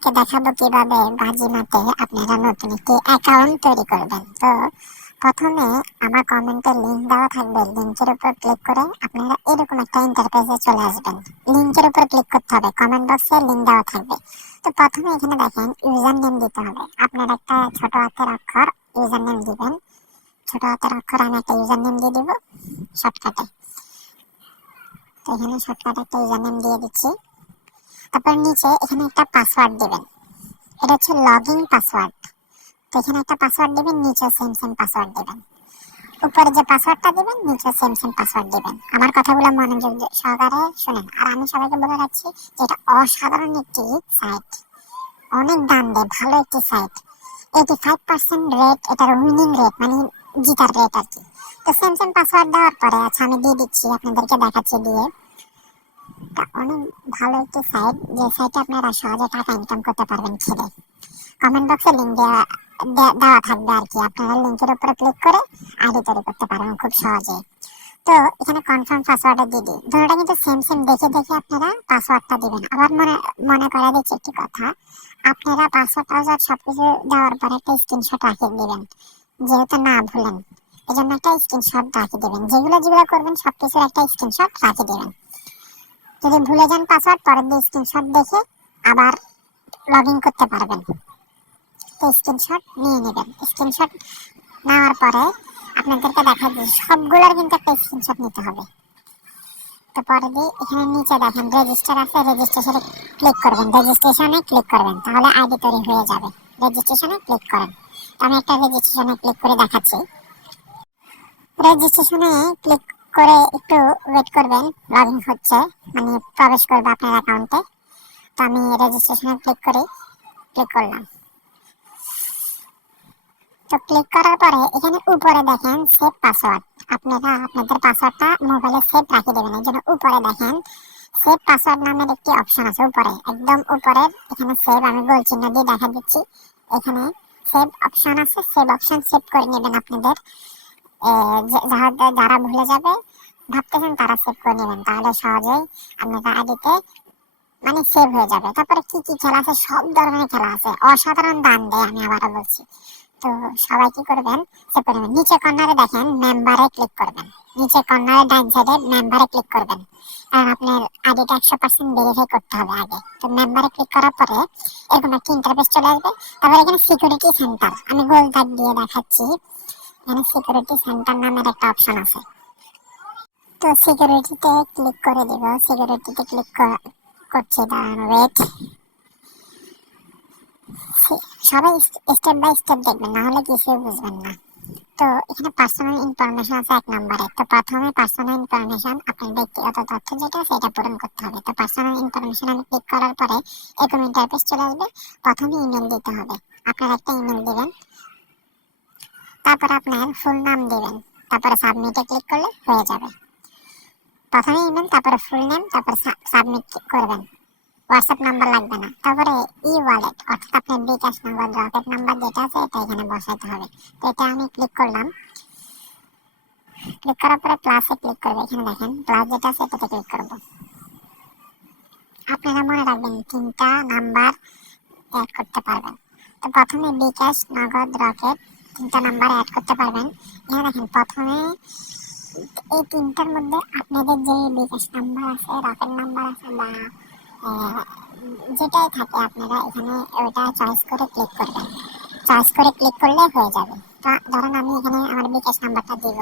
আজকে দেখাবো কিভাবে বাজিমাতে আপনারা নতুন একটি অ্যাকাউন্ট তৈরি করবেন। তো প্রথমে আমার কমেন্টে লিংক দেওয়া থাকবে, লিংকের উপর ক্লিক করে আপনারা এরকম একটা ইন্টারফেসে চলে আসবেন। লিংকের উপর ক্লিক করতে হবে, কমেন্ট বক্সে লিংক দেওয়া থাকবে। তো প্রথমে এখানে দেখেন ইউজার নেম দিতে হবে। আপনার একটা ছোট হাতের অক্ষর ইউজার নেম দিবেন। ছোট হাতের অক্ষর আমি একটা ইউজার নেম দিয়ে দিব শর্টকাটে। তো এখানে শর্টকাটে একটা ইউজার নেম দিয়ে দিচ্ছি। তারপর নিচে এখানে একটা পাসওয়ার্ড দিবেন, এটা হচ্ছে লগইন পাসওয়ার্ড। তো এখানে একটা পাসওয়ার্ড দিবেন, নিচে সেম পাসওয়ার্ড দিবেন। উপরে যে পাসওয়ার্ডটা দিবেন নিচে সেম পাসওয়ার্ড দিবেন। আমার কথাগুলো মনোযোগ সহকারে শুনেন। আর আমি সবাইকে বলে রাখছি যে এটা অসাধারণ একটি সাইট, অনেক দাম দেয়, ভালো একটি সাইট। 85% রেট, এটার উইনিং রেট মানে জিতার রেট আর কি। তো সেম পাসওয়ার্ড দেওয়ার পরে আচ্ছা আমি দিয়ে দিচ্ছি, আপনাদেরকে দেখাচ্ছি দিয়ে। অনেক ভালো একটি সাইট, যে সাইটে আপনারা সহজে টাকা ইনকাম করতে পারবেন খেলে। কমেন্ট বক্সে লিংক দেওয়া থাকবে আর কি, আপনারা লিংকের উপরে ক্লিক করে আইডি তৈরি করতে পারবেন খুব সহজে। তো এখানে কনফার্ম পাসওয়ার্ডটা দিয়ে দিই, দুটোটা কিন্তু সেম দেখে আপনারা পাসওয়ার্ডটা দিবেন। আবার মনে করা দিচ্ছি একটি কথা, আপনারা পাসওয়ার্ড সবকিছু দেওয়ার পরে একটা স্ক্রিনশট রাখিয়ে দিবেন, যেহেতু না ভুলেন। এজন্য একটা স্ক্রিনশট রাখিয়ে দিবেন, যেগুলো করবেন সবকিছুর একটা স্ক্রিনশট রাখিয়ে দিবেন। যদি ভুলে যান পাসওয়ার্ড, পরের দিন স্ক্রিনশট দেখে আবার লগ ইন করতে পারবেন। তো স্ক্রিনশট নিয়ে নেবেন। স্ক্রিনশট নেওয়ার পরে আপনাদেরকে দেখা যায় সবগুলোর কিন্তু একটা স্ক্রিনশট নিতে হবে। তো পরে দিয়ে এখানে নিচে দেখেন রেজিস্টার আছে, রেজিস্ট্রেশনে ক্লিক করবেন। রেজিস্ট্রেশনে ক্লিক করবেন তাহলে আইডি তৈরি হয়ে যাবে। রেজিস্ট্রেশনে ক্লিক করেন। তো আমি একটা রেজিস্ট্রেশনে ক্লিক করে দেখাচ্ছি। রেজিস্ট্রেশনে ক্লিক করে একটু ওয়েট করবেন, লগ ইন হচ্ছে, মানে প্রবেশ করবে আপনার অ্যাকাউন্টে। তো আমি রেজিস্ট্রেশনে ক্লিক করলাম। তো ক্লিক করার পরে এখানে উপরে দেখেন সেভ পাসওয়ার্ড, আপনারা আপনাদের পাসওয়ার্ডটা মোবাইলে সেভ রাখে দেবেন। এই জন্য উপরে দেখেন সেভ পাসওয়ার্ড নামের একটি অপশন আছে, উপরে একদম উপরের এখানে সেভ, আমি গোল চিহ্ন দিয়ে দেখা দিচ্ছি। এখানে সেভ অপশন আছে, সেভ অপশন সেভ করে নেবেন আপনাদের। যারা ভুলে যাবে ভাবতেছেন তারা সেভ করে নেবেন, তাহলে সহজেই আপনারা আইডিতে মানে সেভ হয়ে যাবে। তারপরে কি কি খেলা আছে, সব ধরনের খেলা আছে, অসাধারণ দাম দেয়, আমি আবারও বলছি। তো সবাই কি করবেন, সেভ করে নেবেন। নিচে কর্নারে দেখেন মেম্বারে ক্লিক করবেন, নিচে কর্নারে ডান সাইডে মেম্বারে ক্লিক করবেন, কারণ আপনার আইডিটা 100% ভেরিফাই করতে হবে আগে। তো মেম্বারে ক্লিক করার পরে এরকম একটা ইন্টারফেস চলে আসবে। তারপরে এখানে সিকিউরিটি সেন্টার, আমি গোল দাগ দিয়ে দেখাচ্ছি। এখানে সিকিউরিটি সেন্টার নামের একটা অপশন আছে। তো সিকিউরিটিতে ক্লিক করে দিব। সিকিউরিটিতে ক্লিক করছি, দাঁড়ান ওয়েট। সবাই স্টেপ বাই স্টেপ দেখবেন, না হলে কিছুই বুঝবেন না। তো এখানে পার্সোনাল ইনফরমেশন আছে 1 নম্বরে। তো প্রথমে পার্সোনাল ইনফরমেশন, আপনার ব্যক্তিগত তথ্য যেটা সেটা পূরণ করতে হবে। তো পার্সোনাল ইনফরমেশন আমি ক্লিক করার পরে এরকম ইন্টারফেস চলে আসবে। প্রথমে ইমেল দিতে হবে, আপনার একটা ইমেল দিবেন। তারপর আপনার ফুল নাম দিবেন, তারপরে সাবমিটে ক্লিক করলে হয়ে যাবে। প্রথমে ইমেল, তারপরে ফুল নেম, তারপরে সাবমিট করবেন। হোয়াটসঅ্যাপ নাম্বার লাগবে না। তারপরে ই ওয়ালেট, অর্থাৎ আপনার বিকাশ নাম্বার, রকেট নাম্বার যেটা আছে এটা এখানে বসাইতে হবে। তো এটা আমি ক্লিক করলাম। ক্লিক করার পরে প্লাসে ক্লিক করবে, এখানে দেখেন প্লাস যেটা আছে এটাতে ক্লিক করব। আপনারা মনে রাখবেন 3টা নাম্বার অ্যাড করতে পারবেন। তো প্রথমে বিকাশ, নগদ, রকেট 3টা নাম্বার অ্যাড করতে পারবেন। এখানে দেখেন প্রথমে এই 3টার মধ্যে আপনাদের যে বিকাশ নাম্বার আছে, রকেট নাম্বার আছে বা যেটাই থাকে আপনারা এখানে ওটা চয়েস করে ক্লিক করবেন। চয়েস করে ক্লিক করলে হয়ে যাবে। তো ধরেন আমি এখানে আমার বিকাশ নাম্বারটা দিব।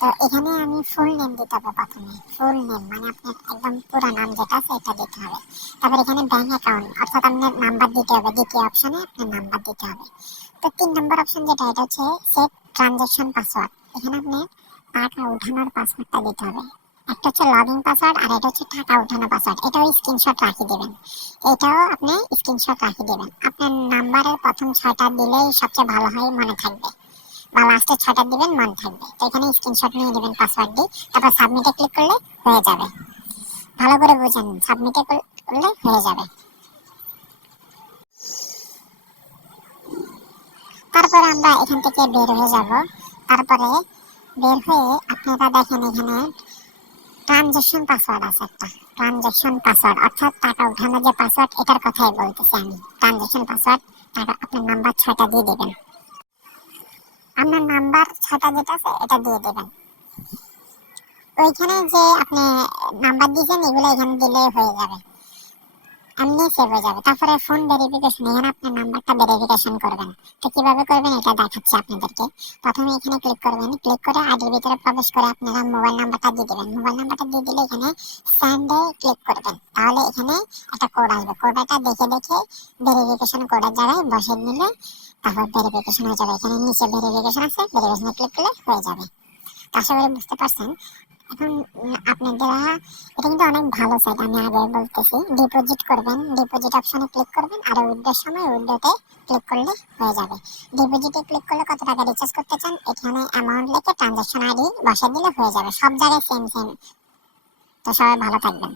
তো এখানে আমি ফুল নেম দিতে হবে। প্রথমে ফুল নেম মানে আপনার একদম পুরো নাম যেটা আছে এটা দিতে হবে। তারপর এখানে ব্যাংক অ্যাকাউন্ট, অর্থাৎ আপনার নাম্বার দিতে হবে। দ্বিতীয় অপশনে আপনার নাম্বার দিতে হবে। তো 3 নম্বর অপশন যেটা, এটা হচ্ছে সেট ট্রানজাকশন পাসওয়ার্ড। এখানে আপনি টাকা উঠানোর পাসওয়ার্ডটা দিতে হবে। একটা হচ্ছে লগইন পাসওয়ার্ড আর এটা হচ্ছে টাকা উঠানো পাসওয়ার্ড। এটাও স্ক্রিনশট রাখিয়ে দেবেন। এটাও আপনি স্ক্রিনশট রাখিয়ে দেবেন। আপনার নাম্বারের প্রথম 6টা দিলেই সবচেয়ে ভালো হয়, মনে থাকবে, বা লাস্টের 6টা দিবেন, মনে থাকবে। তো এখানে স্ক্রিনশট নিয়ে নেবেন পাসওয়ার্ড দিয়ে, তারপর সাবমিটে ক্লিক করলে হয়ে যাবে। ভালো করে বুঝেন, সাবমিটে করলে হয়ে যাবে। তারপরে আমরা এখান থেকে বের হয়ে যাব। তারপরে বের হয়ে আপনারা দেখেন এখানে ট্রানজাকশন পাসওয়ার্ড আছে একটা, ট্রানজাকশন পাসওয়ার্ড অর্থাৎ টাকা উঠানোর যে পাসওয়ার্ড এটার কথাই বলতেছি আমি। ট্রানজাকশন পাসওয়ার্ড টাকা আপনার নাম্বার 6টা দিয়ে দেবেন। আপনার নাম্বার 6টা যেটা আছে এটা দিয়ে দেবেন। ওইখানে যে আপনি নাম্বার দিয়েছেন এগুলো এখানে দিলে হয়ে যাবে, এমনি সেভ হয়ে যাবে। তারপরে ফোন ভেরিফিকেশন, এখানে আপনার নাম্বারটা ভেরিফিকেশন করবেন। তো কিভাবে করবেন এটা দেখাচ্ছি আপনাদেরকে। প্রথমে এখানে ক্লিক করবেন, ক্লিক করে আইডির ভিতরে প্রবেশ করে আপনারা মোবাইল নাম্বারটা দিয়ে দেবেন। মোবাইল নাম্বারটা দিয়ে দিলে এখানে সেন্ডে ক্লিক করবেন, তাহলে এখানে একটা কোড আসবে। কোডটা দেখে দেখে ভেরিফিকেশন কোডের জায়গায় বসিয়ে নিলে তারপর ভেরিফিকেশন হয়ে যাবে। এখানে নিচে ভেরিফিকেশন আছে, ভেরিফিকেশনে ক্লিক করলে হয়ে যাবে। আশা করি বুঝতে পারছেন। এখন আপনারা, এটা কিন্তু অনেক ভালো সাইট, আমি আগে বলতেছি। ডিপোজিট করবেন, ডিপোজিট অপশনে ক্লিক করবেন, আর উইথড্রোর সময় উইথড্রোতে ক্লিক করলে হয়ে যাবে। ডিপোজিটে ক্লিক করলে কত টাকা রিচার্জ করতে চান এখানে অ্যামাউন্ট লিখে ট্রানজাকশন আইডি বসিয়ে দিলে হয়ে যাবে। সব জায়গায় সেম সেম। তো সবাই ভালো থাকবেন।